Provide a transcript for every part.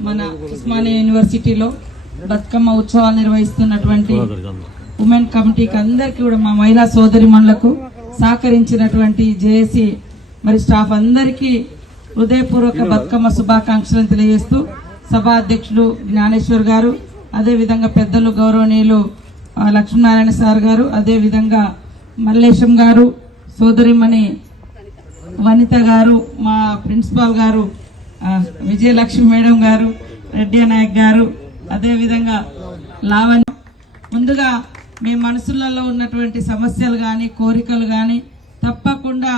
మన ఉస్మానియా యూనివర్సిటీలో బతుకమ్మ ఉత్సవాలు నిర్వహిస్తున్నటువంటి ఉమెన్ కమిటీకి అందరికీ కూడా మా మహిళా సోదరిమణులకు సహకరించినటువంటి జేఏసీ మరి స్టాఫ్ అందరికీ హృదయపూర్వక బతుకమ్మ శుభాకాంక్షలను తెలియజేస్తూ సభా అధ్యక్షుడు జ్ఞానేశ్వర్ గారు అదేవిధంగా పెద్దలు గౌరవనీయులు లక్ష్మీనారాయణ సార్ గారు అదేవిధంగా మల్లేశం గారు సోదరిమణి వనిత గారు మా ప్రిన్సిపాల్ గారు విజయలక్ష్మి మేడం గారు రెడ్డి నాయక్ గారు అదేవిధంగా లావణ్య. ముందుగా మీ మనసులలో ఉన్నటువంటి సమస్యలు కానీ కోరికలు కానీ తప్పకుండా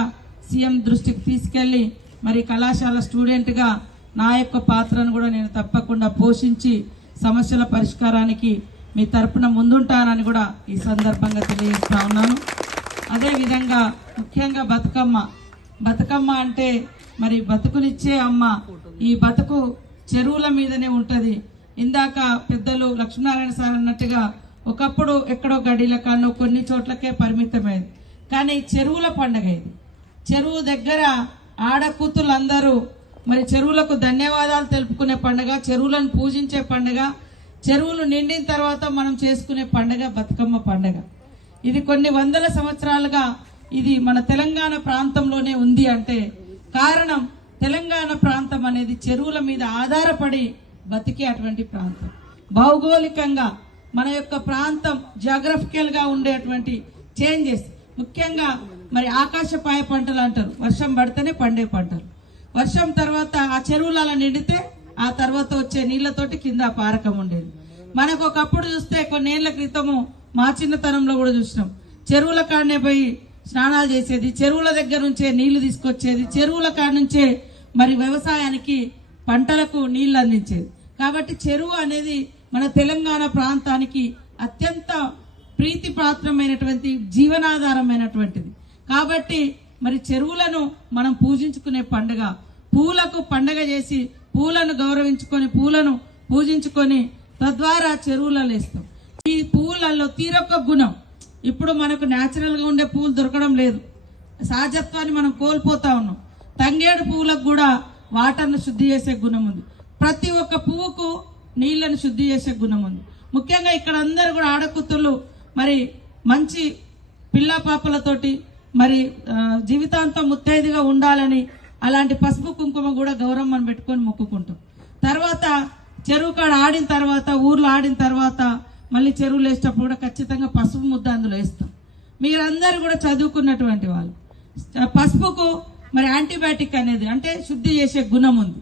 సీఎం దృష్టికి తీసుకెళ్ళి మరి కళాశాల స్టూడెంట్గా నా యొక్క పాత్రను కూడా నేను తప్పకుండా పోషించి సమస్యల పరిష్కారానికి మీ తరపున ముందుంటానని కూడా ఈ సందర్భంగా తెలియజేస్తా ఉన్నాను. అదే విధంగా ముఖ్యంగా బతుకమ్మ. బతుకమ్మ అంటే మరి బతుకునిచ్చే అమ్మ ఈ బతుకు చెరువుల మీదనే ఉంటది. ఇందాక పెద్దలు లక్ష్మీనారాయణ సార్ అన్నట్టుగా ఒకప్పుడు ఎక్కడో గడిల కానో కొన్ని చోట్లకే పరిమితమైంది. కానీ చెరువుల పండగ ఇది. చెరువు దగ్గర ఆడకూతులందరూ మరి చెరువులకు ధన్యవాదాలు తెలుపుకునే పండుగ చెరువులను పూజించే పండగ చెరువులు నిండిన తర్వాత మనం చేసుకునే పండగ బతుకమ్మ పండుగ. ఇది కొన్ని వందల సంవత్సరాలుగా ఇది మన తెలంగాణ ప్రాంతంలోనే ఉంది అంటే కారణం తెలంగాణ ప్రాంతం అనేది చెరువుల మీద ఆధారపడి బతికే అటువంటి ప్రాంతం. భౌగోళికంగా మన యొక్క ప్రాంతం జాగ్రఫికల్గా ఉండేటువంటి చేంజెస్ ముఖ్యంగా మరి ఆకాశపాయ పంటలు అంటారు. వర్షం పడితేనే పండే పంటలు. వర్షం తర్వాత ఆ చెరువులు అలా నిండితే ఆ తర్వాత వచ్చే నీళ్ళతోటి కింద పారకం ఉండేది. మనకు ఒకప్పుడు చూస్తే కొన్నేళ్ళ క్రితము మా చిన్నతనంలో కూడా చూసినాం. చెరువుల కాడనే పోయి స్నానాలు చేసేది చెరువుల దగ్గర నుంచే నీళ్ళు తీసుకొచ్చేది చెరువుల కాడ నుంచే మరి వ్యవసాయానికి పంటలకు నీళ్ళు అందించేది. కాబట్టి చెరువు అనేది మన తెలంగాణ ప్రాంతానికి అత్యంత ప్రీతిపాత్రమైనటువంటి జీవనాధారమైనటువంటిది. కాబట్టి మరి చెరువులను మనం పూజించుకునే పండుగ పూలకు పండగ చేసి పూలను గౌరవించుకొని పూలను పూజించుకొని తద్వారా చెరువులలో వేస్తాం. ఈ పూలలో తీరొక్క గుణం ఇప్పుడు మనకు న్యాచురల్గా ఉండే పువ్వులు దొరకడం లేదు. సహజత్వాన్ని మనం కోల్పోతా ఉన్నాం. తంగేడు పువ్వులకు కూడా వాటర్ను శుద్ధి చేసే గుణం ఉంది. ప్రతి ఒక్క పువ్వుకు నీళ్ళను శుద్ధి చేసే గుణం ఉంది. ముఖ్యంగా ఇక్కడ అందరు కూడా ఆడకూతులు మరి మంచి పిల్ల పాపలతోటి మరి జీవితాంతం ముత్తైదుగా ఉండాలని అలాంటి పసుపు కుంకుమ కూడా గౌరమ్మని పెట్టుకొని మొక్కుకుంటాం. తర్వాత చెరువు కాడ ఆడిన తర్వాత ఊర్లో ఆడిన తర్వాత మళ్ళీ చెరువులు వేసేటప్పుడు కూడా ఖచ్చితంగా పసుపు ముద్ద అందులో వేస్తాం. మీరందరూ కూడా చదువుకున్నటువంటి వాళ్ళు. పసుపుకు మరి యాంటీబయాటిక్ అనేది అంటే శుద్ధి చేసే గుణం ఉంది.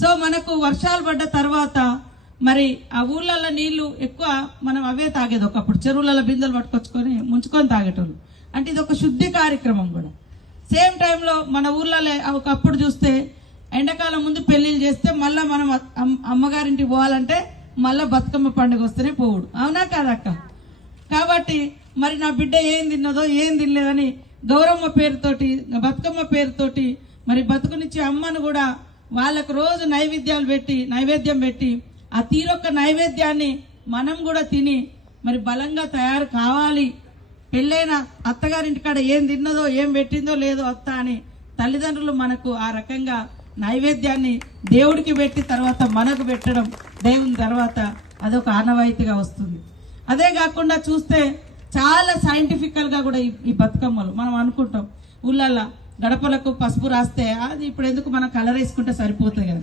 సో మనకు వర్షాలు పడ్డ తర్వాత మరి ఆ ఊళ్ళల్లో నీళ్ళు ఎక్కువ మనం అవే తాగేది ఒకప్పుడు. చెరువులలో బిందెలు పట్టుకొచ్చుకొని ముంచుకొని తాగేటోళ్ళు. అంటే ఇది ఒక శుద్ధి కార్యక్రమం కూడా. సేమ్ టైంలో మన ఊర్లలో ఒకప్పుడు చూస్తే ఎండాకాలం ముందు పెళ్ళిళ్ళు చేస్తే మళ్ళీ మనం అమ్మగారింటికి పోవాలంటే మళ్ళా బతుకమ్మ పండుగ వస్తేనే పోవుడు. అవునా కాదక్క? కాబట్టి మరి నా బిడ్డ ఏం తిన్నదో ఏం తినలేదని గౌరమ్మ పేరుతోటి బతుకమ్మ పేరుతోటి మరి బతుకునిచ్చే అమ్మను కూడా వాళ్ళకు రోజు నైవేద్యాలు పెట్టి నైవేద్యం పెట్టి ఆ తీరొక్క నైవేద్యాన్ని మనం కూడా తిని మరి బలంగా తయారు కావాలి. పెళ్ళైన అత్తగారింటి కాడ ఏం తిన్నదో ఏం పెట్టిందో లేదో అత్త అని తల్లిదండ్రులు మనకు ఆ రకంగా నైవేద్యాన్ని దేవుడికి పెట్టి తర్వాత మనకు పెట్టడం దేవుని తర్వాత అదొక ఆనవాయితీగా వస్తుంది. అదే కాకుండా చూస్తే చాలా సైంటిఫికల్గా కూడా ఈ- బతుకమ్మలు మనం అనుకుంటాం. ఊళ్ళల్లో గడపలకు పసుపు రాస్తే అది ఇప్పుడు ఎందుకు మనం కలర్ వేసుకుంటే సరిపోతుంది కదా.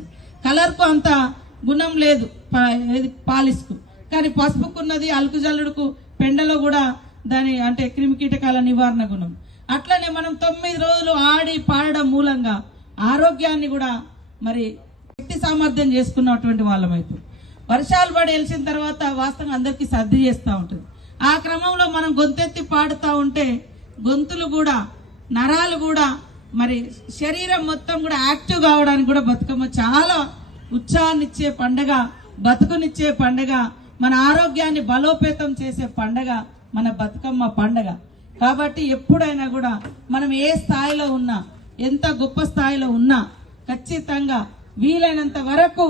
కలర్కు అంత గుణం లేదు ఏది పాలిస్కు కానీ పసుపుకున్నది అలుకు జల్లుడుకు పెండలో కూడా దాని అంటే క్రిమి కీటకాల నివారణ గుణం. అట్లనే మనం తొమ్మిది రోజులు ఆడి పాడడం మూలంగా ఆరోగ్యాన్ని కూడా మరి శక్తి సామర్థ్యం చేసుకున్నటువంటి వాళ్ళమైతే. వర్షాలు పడి వెలిసిన తర్వాత వాస్తవం అందరికీ సర్ది చేస్తూ ఉంటుంది. ఆ క్రమంలో మనం గొంతెత్తి పాడుతూ ఉంటే గొంతులు కూడా నరాలు కూడా మరి శరీరం మొత్తం కూడా యాక్టివ్ కావడానికి కూడా బతుకమ్మ చాలా ఉత్సాహాన్నిచ్చే పండగ బతుకునిచ్చే పండగ మన ఆరోగ్యాన్ని బలోపేతం చేసే పండగ మన బతుకమ్మ పండగ. కాబట్టి ఎప్పుడైనా కూడా మనం ఏ స్థాయిలో ఉన్నా ఎంత గొప్ప స్థాయిలో ఉన్నా ఖచ్చితంగా వీలైనంత వరకు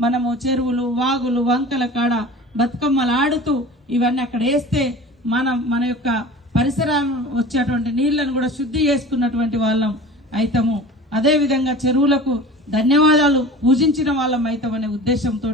మనము చెరువులు వాగులు వంకల కాడ బతుకమ్మలు ఆడుతూ ఇవన్నీ అక్కడ వేస్తే మనం మన యొక్క పరిసరం వచ్చేటువంటి నీళ్ళను కూడా శుద్ధి చేసుకున్నటువంటి వాళ్ళం అయితము. అదేవిధంగా చెరువులకు ధన్యవాదాలు పూజించిన వాళ్ళం అవుతామనే ఉద్దేశంతో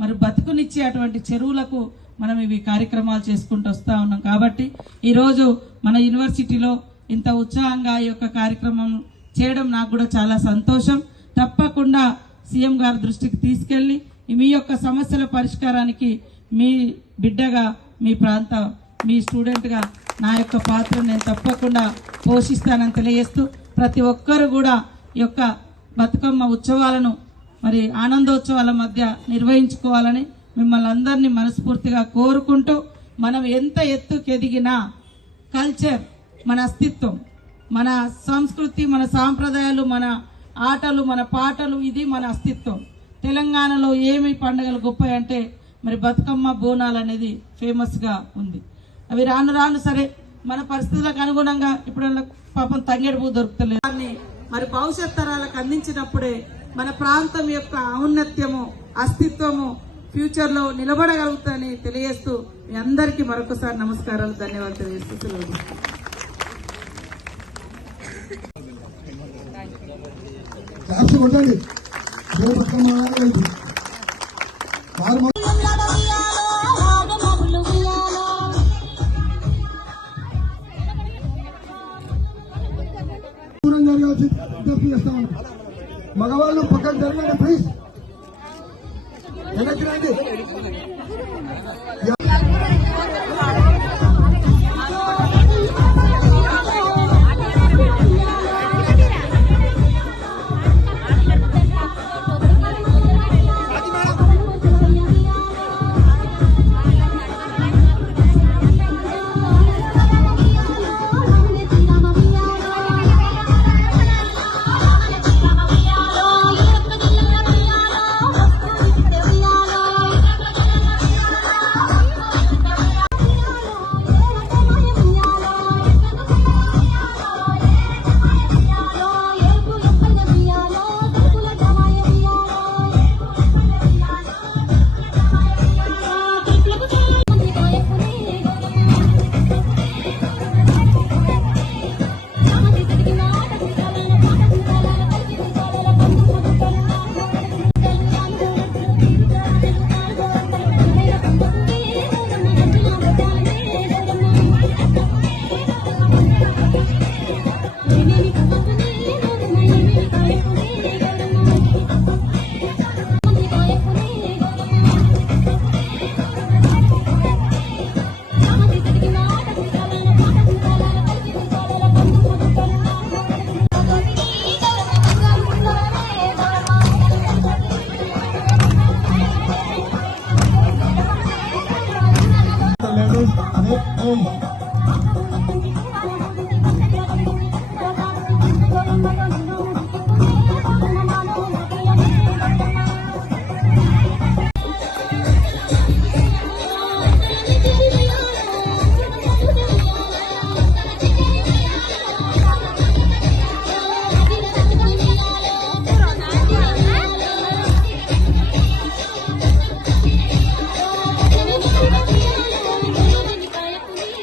మరి బతుకునిచ్చే అటువంటి చెరువులకు మనం ఇవి కార్యక్రమాలు చేసుకుంటూ వస్తూ ఉన్నాం. కాబట్టి ఈరోజు మన యూనివర్సిటీలో ఇంత ఉత్సాహంగా ఈ యొక్క కార్యక్రమం చేయడం నాకు కూడా చాలా సంతోషం. తప్పకుండా సీఎం గారి దృష్టికి తీసుకెళ్ళి మీ యొక్క సమస్యల పరిష్కారానికి మీ బిడ్డగా మీ ప్రాంత మీ స్టూడెంట్గా నా యొక్క పాత్ర నేను తప్పకుండా పోషిస్తానని తెలియజేస్తూ ప్రతి ఒక్కరు కూడా ఈ యొక్క బతుకమ్మ ఉత్సవాలను మరి ఆనందోత్సవాల మధ్య నిర్వహించుకోవాలని మిమ్మల్ని అందరినీ మనస్ఫూర్తిగా కోరుకుంటూ మనం ఎంత ఎత్తుకెదిగినా కల్చర్ మన అస్తిత్వం. మన సంస్కృతి మన సాంప్రదాయాలు మన ఆటలు మన పాటలు ఇది మన అస్తిత్వం. తెలంగాణలో ఏమి పండుగలు గొప్ప అంటే మరి బతుకమ్మ బోనాలు అనేది ఫేమస్గా ఉంది. అవి రాను రాను సరే మన పరిస్థితులకు అనుగుణంగా ఇప్పుడు పాపం తంగేడు పువ్వు దొరుకుతలేదు. దాన్ని మరి భవిష్యత్ తరాలకు అందించినప్పుడే మన ప్రాంతం యొక్క ఔన్నత్యము అస్తిత్వము ఫ్యూచర్లో నిలబడగలుగుతాయని తెలియజేస్తూ మీ అందరికీ మరొకసారి నమస్కారాలు ధన్యవాదాలు. తెలియజేస్తూ సెలవు కొట్టండి విజ్ఞప్తి చేస్తామని మగవాళ్ళు పక్కన జరగండి ప్లీజ్ వెనక్కి రండి. はい。